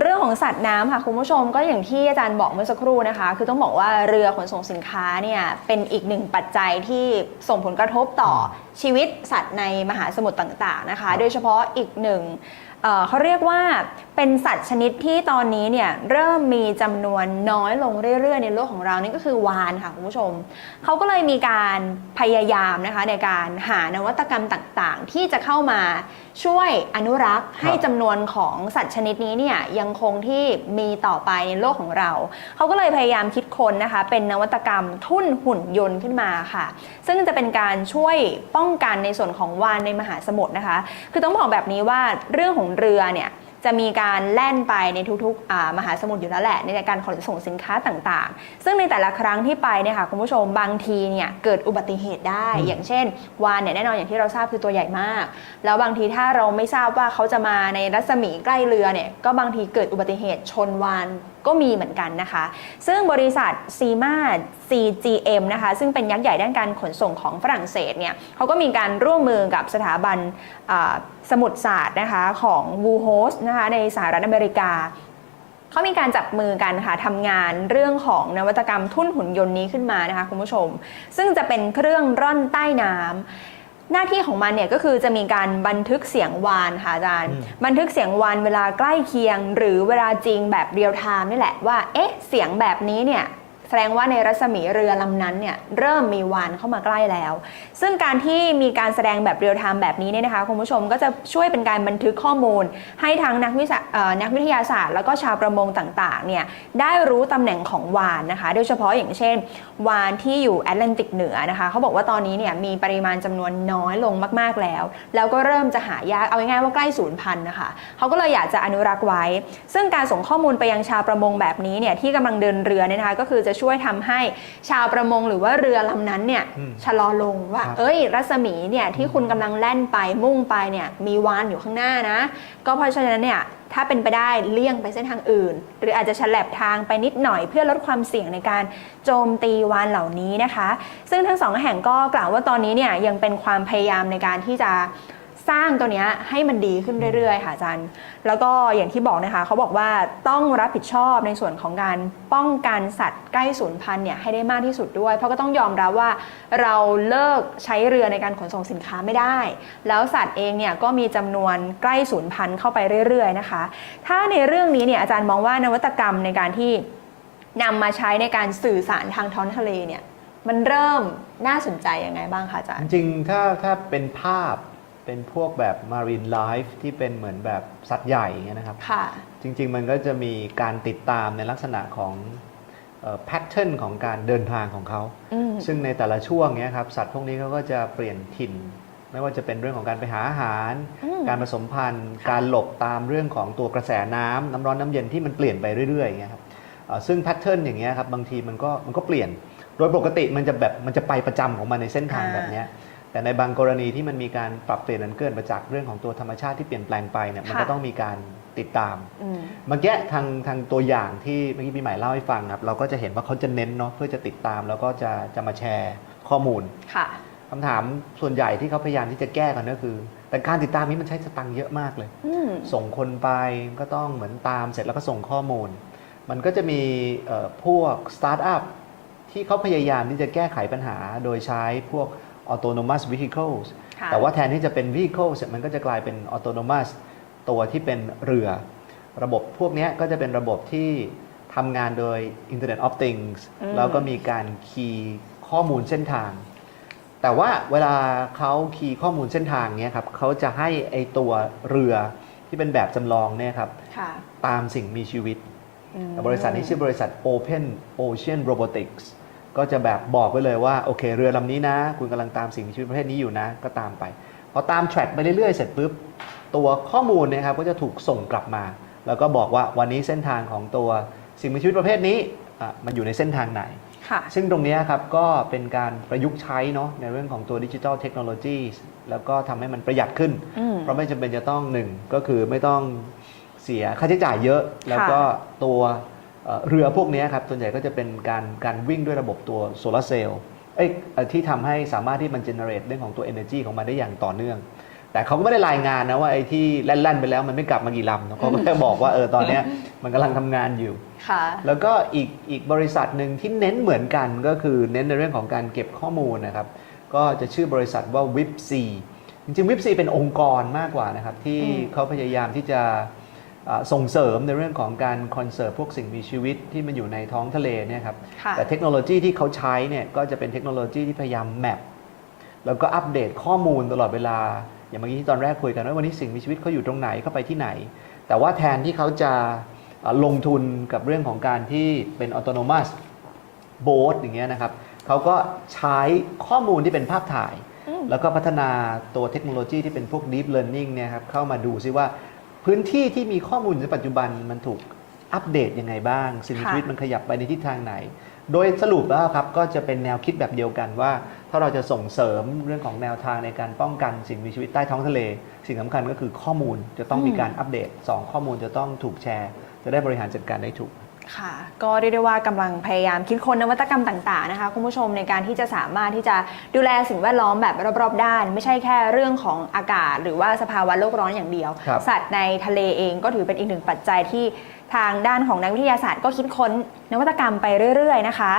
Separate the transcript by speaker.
Speaker 1: เรื่องของสัตว์น้ำค่ะคุณผู้ชมก็อย่างที่อาจารย์บอกเมื่อสักครู่นะคะ คือต้องบอกว่าเรือขนส่งสินค้าเนี่ยเป็นอีกหนึ่งปัจจัยที่ส่งผลกระทบต่อชีวิตสัตว์ในมหาสมุทรต่างๆนะคะ โดยเฉพาะอีกหนึ่ง เอ่อเขาเรียกว่าเป็นสัตว์ชนิดที่ตอนนี้เนี่ยเริ่มมีจำนวนน้อยลงเรื่อยๆ ในโลกของเรานี่ก็คือวานค่ะคุณผู้ชม เขาก็เลยมีการพยายามนะคะในการหานวัตกรรมต่างๆ ที่จะเข้ามาช่วยอนุรักษ์ให้จำนวนของสัตว์ชนิดนี้เนี่ยยังคงที่มีต่อไปในโลกของเรา เขาก็เลยพยายามคิดค้นนะคะ เป็นนวัตกรรมทุ่นหุ่นยนต์ขึ้นมาค่ะ ซึ่งจะเป็นการช่วยป้องกันในส่วนของวานในมหาสมุทรนะคะ คือต้องบอกแบบนี้ว่าเรื่องของเรือเนี่ยจะมีการแล่นไปในทุกๆอ่ามหาสมุทรอยู่แล้วแหละ ในการขนส่งสินค้าต่างๆ ซึ่งในแต่ละครั้งที่ไปเนี่ยค่ะคุณผู้ชมบางทีเนี่ยเกิดอุบัติเหตุได้
Speaker 2: อืม
Speaker 1: อย่างเช่น วานเนี่ยแน่นอนอย่างที่เราทราบคือตัวใหญ่มาก แล้วบางทีถ้าเราไม่ทราบว่าเขาจะมาในรัศมีใกล้เรือเนี่ยก็บางทีเกิดอุบัติเหตุชนวาน ก็มีเหมือนกันนะคะ ซึ่งบริษัทซีมา CGM นะคะ ซึ่งเป็นยักษ์ใหญ่ด้านการขนส่งของฝรั่งเศสเนี่ยเขาก็มีการร่วมมือกับสถาบันสมุทรศาสตร์นะคะของวูโฮสนะคะในสหรัฐอเมริกาเขามีการจับมือกันค่ะทำงานเรื่องของนวัตกรรมทุ่นหุ่นยนต์นี้ขึ้นมานะคะคุณผู้ชม ซึ่งจะเป็นเครื่องร่อนใต้น้ำ หน้าที่ของมันเนี่ยก็คือจะมีการบันทึกเสียงวานค่ะอาจารย์
Speaker 2: อืม
Speaker 1: บันทึกเสียงวานเวลาใกล้เคียง หรือเวลาจริงแบบเรียลไทม์นี่แหละว่าเอ๊ะเสียงแบบนี้เนี่ย แสดงว่าในรัศมีเรือลำนั้นเนี่ยเริ่มมีวานเข้ามาใกล้แล้ว ซึ่งการที่มีการแสดงแบบเรียลไทม์แบบนี้เนี่ยนะคะคุณผู้ชมก็จะช่วยเป็นการบันทึกข้อมูล ให้ทั้งนักวินักวิทยาศาสตร์ แล้วก็ชาวประมงต่างๆเนี่ยได้รู้ตำแหน่งของวานนะคะ โดยเฉพาะอย่างเช่น วานที่อยู่แอตแลนติกเหนือนะคะเขาบอกว่าตอนนี้เนี่ยมีปริมาณจำนวนน้อยลงมากๆแล้ว แล้วก็เริ่มจะหายากเอาง่ายๆว่าใกล้สูญพันธุ์นะคะเขาก็เลยอยากจะอนุรักษ์ไว้ ซึ่งการส่งข้อมูลไปยังชาวประมงแบบนี้เนี่ยที่กำลังเดินเรือเนี่ยนะคะก็คือจะช่วยทำให้ชาวประมงหรือว่าเรือลำนั้นเนี่ย
Speaker 2: อืม
Speaker 1: ชะลอลงว่า
Speaker 2: ครับ
Speaker 1: เอ้ย รัศมีเนี่ยที่คุณกำลังแล่นไปมุ่งไปเนี่ยมีวานอยู่ข้างหน้านะ ก็เพราะฉะนั้นเนี่ยถ้าเป็นไปได้เลี่ยงไปเส้นทางอื่น หรืออาจจะฉลับทางไปนิดหน่อยเพื่อลดความเสี่ยงในการโจมตีวานเหล่านี้นะคะ ซึ่งทั้งสองแห่งก็กล่าวว่าตอนนี้เนี่ยยังเป็นความพยายามในการที่จะ สร้างตัวเนี้ยให้มันดีขึ้นเรื่อยๆค่ะอาจารย์ แล้วก็อย่างที่บอกนะคะเขาบอกว่าต้องรับผิดชอบในส่วนของการป้องกันสัตว์ใกล้สูญพันธุ์เนี่ยให้ได้มากที่สุดด้วย เพราะก็ต้องยอมรับว่าเราเลิกใช้เรือในการขนส่งสินค้าไม่ได้ แล้วสัตว์เองเนี่ยก็มีจำนวนใกล้สูญพันธุ์เข้าไปเรื่อยๆนะคะ ถ้าในเรื่องนี้เนี่ยอาจารย์มองว่านวัตกรรมในการที่นำมาใช้ในการสื่อสารทางท้องทะเลเนี่ยมันเริ่มน่าสนใจยังไงบ้างคะอาจาร
Speaker 2: จ
Speaker 1: ย์
Speaker 2: ริงๆถ้าถ้าเป็นภาพ เป็นพวกแบบ marine life ที่เป็นเหมือนแบบสัตว์ใหญ่อย่างเงี้ยนะครับ
Speaker 1: ค่ะ
Speaker 2: จริง ๆ มันก็จะมีการติดตามในลักษณะของแพทเทิร์นของการเดินทางของเขา
Speaker 1: อืม
Speaker 2: ซึ่งในแต่ละช่วงเนี้ยครับสัตว์พวกนี้เขาก็จะเปลี่ยนถิ่น ไม่ว่าจะเป็นเรื่องของการไปหาอาหาร
Speaker 1: อืม
Speaker 2: การผสมพันธุ์ การหลบตามเรื่องของตัวกระแสน้ำน้ำร้อนน้ำเย็นที่มันเปลี่ยนไปเรื่อยๆอย่างเงี้ยครับเอ่อซึ่งแพทเทิร์นอย่างเงี้ยครับบางทีมันก็มันก็เปลี่ยน โดยปกติมันจะแบบมันจะไปประจำของมันในเส้นทาง
Speaker 1: อ่า
Speaker 2: แบบเนี้ย แต่ในบางกรณีที่มันมีการปรับเปลี่ยนนั้นเกิดมาจากเรื่องของตัวธรรมชาติที่เปลี่ยนแปลงไปเนี่ยมันก็ต้องมีการติดตาม
Speaker 1: อืม
Speaker 2: เมื่อกี้ทางทางตัวอย่างที่เมื่อกี้พี่ใหม่เล่าให้ฟังครับเราก็จะเห็นว่าเขาจะเน้นเนาะเพื่อจะติดตามแล้วก็จะจะมาแชร์ข้อมูล
Speaker 1: ค่ะ
Speaker 2: คำถามส่วนใหญ่ที่เขาพยายามที่จะแก้กันก็คือ แต่การติดตามนี้มันใช้สตังค์เยอะมากเลย
Speaker 1: อืม
Speaker 2: ส่งคนไปก็ต้องเหมือนตามเสร็จแล้วก็ส่งข้อมูล มันก็จะมีเอ่อพวกสตาร์ทอัพที่เขาพยายามที่จะแก้ไขปัญหาโดยใช้พวก autonomous vehicles
Speaker 1: ค่ะ
Speaker 2: แต่ว่าแทนที่จะเป็น vehicle เสร็จมันก็จะกลายเป็น autonomous ตัวที่เป็นเรือ ระบบพวกเนี้ยก็จะเป็นระบบที่ทำงานโดย Internet of Things
Speaker 1: อืม
Speaker 2: แล้วก็มีการคีย์ข้อมูลเส้นทาง แต่ว่าเวลาเขาคีย์ข้อมูลเส้นทางเนี้ยครับเขาจะให้ไอตัวเรือที่เป็นแบบจำลองเนี่ยครับ
Speaker 1: ค่ะ
Speaker 2: ตามสิ่งมีชีวิต
Speaker 1: อืม
Speaker 2: บริษัทนี้ชื่อบริษัท Open Ocean Robotics ก็จะแบบบอกไว้เลยว่าโอเค เรือลำนี้นะ คุณกำลังตามสิ่งมีชีวิตประเภทนี้อยู่นะ ก็ตามไปพอตามแทร็กไปเรื่อยๆเสร็จปุ๊บตัวข้อมูลเนะครับก็จะถูกส่งกลับมา แล้วก็บอกว่าวันนี้เส้นทางของตัวสิ่งมีชีวิตประเภทนี้อะมันอยู่ในเส้นทางไหน
Speaker 1: ค่ะ
Speaker 2: ซึ่งตรงเนี้ยครับก็เป็นการประยุกต์ใช้เนาะในเรื่องของตัวดิจิทัลเทคโนโลยีแล้วก็ทำให้มันประหยัดขึ้น
Speaker 1: อืม
Speaker 2: เพราะไม่จำเป็นจะต้องหนึ่งก็คือไม่ต้องเสียค่าใช้จ่ายเยอะ แล้วก็ตัว เอ่อเรือพวกเนี้ยครับส่วนใหญ่ก็จะเป็นการการวิ่งด้วยระบบตัวโซลาร์เซลล์เอ้ยเอ่อที่ทำให้สามารถที่มันเจเนเรตเรื่องของตัว energy ของมันได้อย่างต่อเนื่อง แต่เขาก็ไม่ได้รายงานนะว่าไอ้ที่แล่นๆไปแล้วมันไม่กลับมากี่ลำนะเขาก็แค่บอกว่าเออตอนเนี้ยมันกำลังทำงานอยู่
Speaker 1: ค่ะ
Speaker 2: แล้วก็อีกอีกบริษัทหนึ่งที่เน้นเหมือนกันก็คือเน้นในเรื่องของการเก็บข้อมูลนะครับก็จะชื่อบริษัทว่า WIPC จริงๆ WIPC เป็นองค์กรมากกว่านะครับที่
Speaker 1: อืม
Speaker 2: เขาพยายามที่จะอ่า ส่งเสริมในเรื่องของการคอนเสิร์ตพวกสิ่งมีชีวิตที่มันอยู่ในท้องทะเลเนี่ยครับ
Speaker 1: ค่ะ
Speaker 2: แต่เทคโนโลยีที่เขาใช้เนี่ยก็จะเป็นเทคโนโลยีที่พยายามแมปแล้วก็อัปเดตข้อมูลตลอดเวลา อย่างเมื่อกี้ที่ตอนแรกคุยกันว่าวันนี้สิ่งมีชีวิตเขาอยู่ตรงไหนเข้าไปที่ไหน แต่ว่าแทนที่เขาจะอ่าลงทุนกับเรื่องของการที่เป็น autonomous boat อย่างเงี้ยนะครับเขาก็ใช้ข้อมูลที่เป็นภาพถ่าย
Speaker 1: อืม
Speaker 2: แล้วก็พัฒนาตัวเทคโนโลยีที่เป็นพวก deep learning เนี่ยครับเข้ามาดูซิว่า พื้นที่ที่มีข้อมูลในปัจจุบันมันถูกอัปเดตยังไงบ้าง สิ่งมี
Speaker 1: ค่ะ
Speaker 2: ชีวิตมันขยับไปในทิศทางไหน โดยสรุปแล้วครับก็จะเป็นแนวคิดแบบเดียวกันว่า ถ้าเราจะส่งเสริมเรื่องของแนวทางในการป้องกันสิ่งมีชีวิตใต้ท้องทะเล สิ่งสำคัญก็คือข้อมูลจะต้องมีการอัปเดตสองข้อมูลจะต้องถูกแชร์ จะได้บริหารจัดการได้ถูก
Speaker 1: ค่ะ ก็เรียกได้ว่ากำลังพยายามคิดค้นนวัตกรรมต่างๆนะคะคุณผู้ชมในการที่จะสามารถที่จะดูแลสิ่งแวดล้อมแบบรอบๆ ด้าน ไม่ใช่แค่เรื่องของอากาศ หรือว่าสภาวะโลกร้อนอย่างเดียว
Speaker 2: ครับ
Speaker 1: สัตว์ในทะเลเองก็ถือเป็นอีกหนึ่งปัจจัยที่ทางด้านของนักวิทยาศาสตร์ก็คิดค้นนวัตกรรมไปเรื่อย ๆ นะคะ